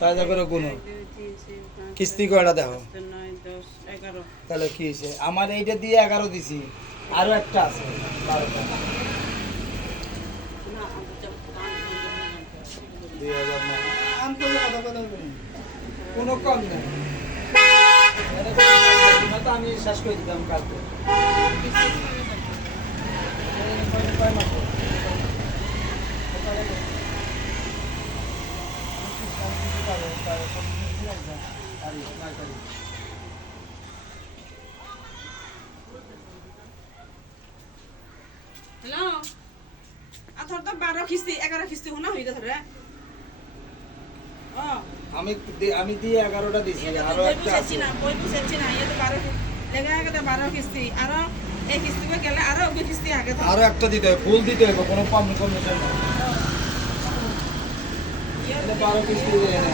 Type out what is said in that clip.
তাহলে করে গুনো কিস্তি কয়টা দেখো তাহলে কি হয়েছে আমার এইটা দিয়ে 11 দিছি আরো একটা আছে 12টা 2009 আমি তো কথা বলতে কোনো কম নেই তো আমি শেষ করে দিতাম কালকে হ্যালো আথর তো 12 কিস্তি 11 কিস্তি হোনা হই গেছে রে আমি দিয়ে 11টা দিছি আরো একটা আছে না বই বুঝেছি না এই তো 12 লেগা গেছে 12 কিস্তি আর এই কিস্তি কো গেলে আর ওই কিস্তি আগে তো আরো একটা দিতে হবে ফুল দিতে হবে কোনো কম কমিশন না ইয়ে 12 কিস্তি দিয়ে না